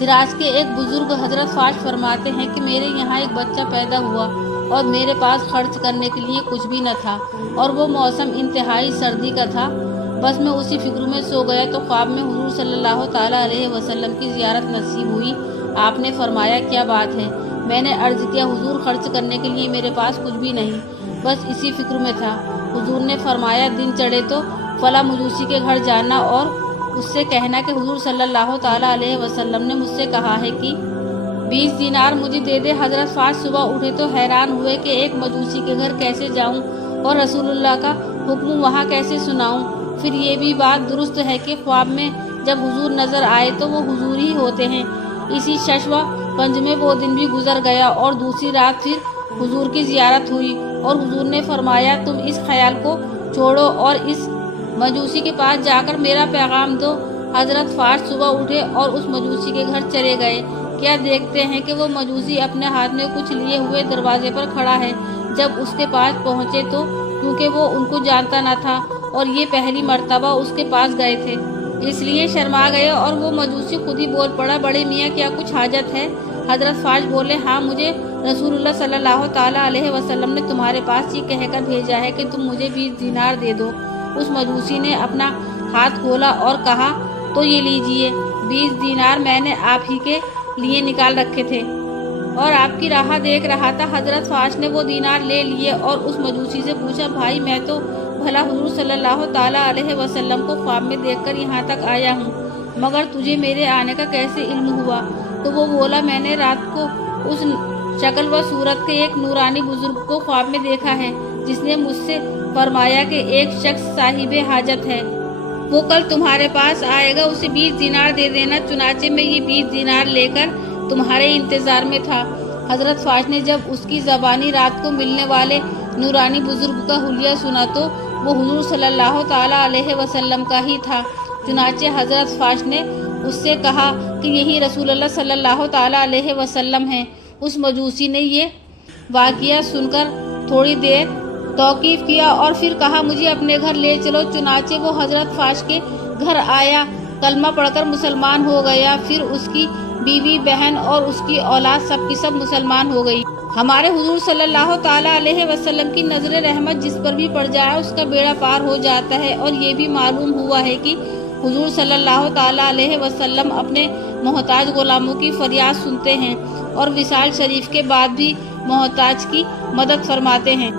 सिराज के एक बुजुर्ग हजरत फाश फरमाते हैं कि मेरे यहाँ एक बच्चा पैदा हुआ और मेरे पास खर्च करने के लिए कुछ भी न था और वो मौसम इंतहाई सर्दी का था। बस मैं उसी फिक्र में सो गया तो ख्वाब में हुजूर सल्लल्लाहु ताला अलैहि वसल्लम की ज़ियारत नसीब हुई। आपने फरमाया क्या बात है। मैंने अर्ज किया हुजूर खर्च करने के लिए मेरे पास कुछ भी नहीं, बस इसी फिक्र में था। हुजूर ने फरमाया दिन चढ़े तो फला मजूसी के घर जाना और उससे कहना कि हुजूर सल्लल्लाहु ताला अलैहि वसल्लम ने मुझसे कहा है कि 20 दीनार मुझे दे दे। हजरत फाश सुबह उठे तो हैरान हुए कि एक मजूसी के घर कैसे जाऊं और रसूलुल्लाह का हुक्म वहां कैसे सुनाऊं। फिर ये भी बात दुरुस्त है कि ख्वाब में जब हुजूर नजर आए तो वो हुजूर ही होते हैं। इसी शशवा पंज में वो दिन भी गुजर गया और दूसरी रात फिर हुजूर की जियारत हुई और हुजूर ने फरमाया तुम इस ख्याल को छोड़ो और इस मजूसी के पास जाकर मेरा पैगाम दो। हजरत फाश सुबह उठे और उस मजूसी के घर चले गए। क्या देखते हैं कि वो मजूसी अपने हाथ में कुछ लिए हुए दरवाजे पर खड़ा है। जब उसके पास पहुंचे तो क्योंकि वो उनको जानता न था और ये पहली मर्तबा उसके पास गए थे इसलिए शर्मा गए और वो मजूसी खुद ही बोल पड़ा, बड़े मियाँ क्या कुछ हाजत है। हजरत फाश बोले, हाँ मुझे रसूलुल्लाह सल्लल्लाहु ताला अलैहि वसल्लम ने तुम्हारे पास ये कहकर भेजा है कि तुम मुझे 20 दीनार दे दो। उस मजूसी ने अपना हाथ खोला और कहा तो ये लीजिए 20 दीनार मैंने आप ही के लिए निकाल रखे थे और आपकी राह देख रहा था। हजरत फाश ने वो दीनार ले लिए और उस मजूसी से पूछा, भाई मैं तो भला हुजूर सल्लल्लाहु ताला अलैहि वसल्लम को ख्वाब में देखकर यहाँ तक आया हूँ, मगर तुझे मेरे आने का कैसे इल्म हुआ। तो वो बोला, मैंने रात को उस शक्ल व सूरत के एक नूरानी बुजुर्ग को ख्वाब में देखा है जिसने मुझसे फरमाया कि एक शख्स साहिबे हाजत है, वो कल तुम्हारे पास आएगा, उसे 20 दीनार दे देना। चुनाचे में ये 20 दीनार लेकर तुम्हारे इंतजार में था। हजरत फाश ने जब उसकी ज़बानी रात को मिलने वाले नूरानी बुजुर्ग का हुलिया सुना तो वो हुजूर सल्लल्लाहु ताला अलैहि वसल्लम का ही था। चुनाचे हजरत फाश ने उससे कहा कि यही रसूलुल्लाह सल्लल्लाहु ताला अलैहि वसल्लम हैं। उस मजूसी ने ये वाक़िया सुनकर थोड़ी देर तौकीफ किया और फिर कहा, मुझे अपने घर ले चलो। चुनाचे वो हजरत फाश के घर आया, कलमा पढ़कर मुसलमान हो गया। फिर उसकी बीवी बहन और उसकी औलाद सब की सब मुसलमान हो गई। हमारे हुजूर सल्लल्लाहु ताला अलैहि वसल्लम की नजर रहमत जिस पर भी पड़ जाए उसका बेड़ा पार हो जाता है। और ये भी मालूम हुआ है कि हुजूर सल्लल्लाहु ताला अलैहि वसल्लम अपने मोहताज गुलामों की फरियाद सुनते हैं और विसाल शरीफ के बाद भी मोहताज की मदद फरमाते हैं।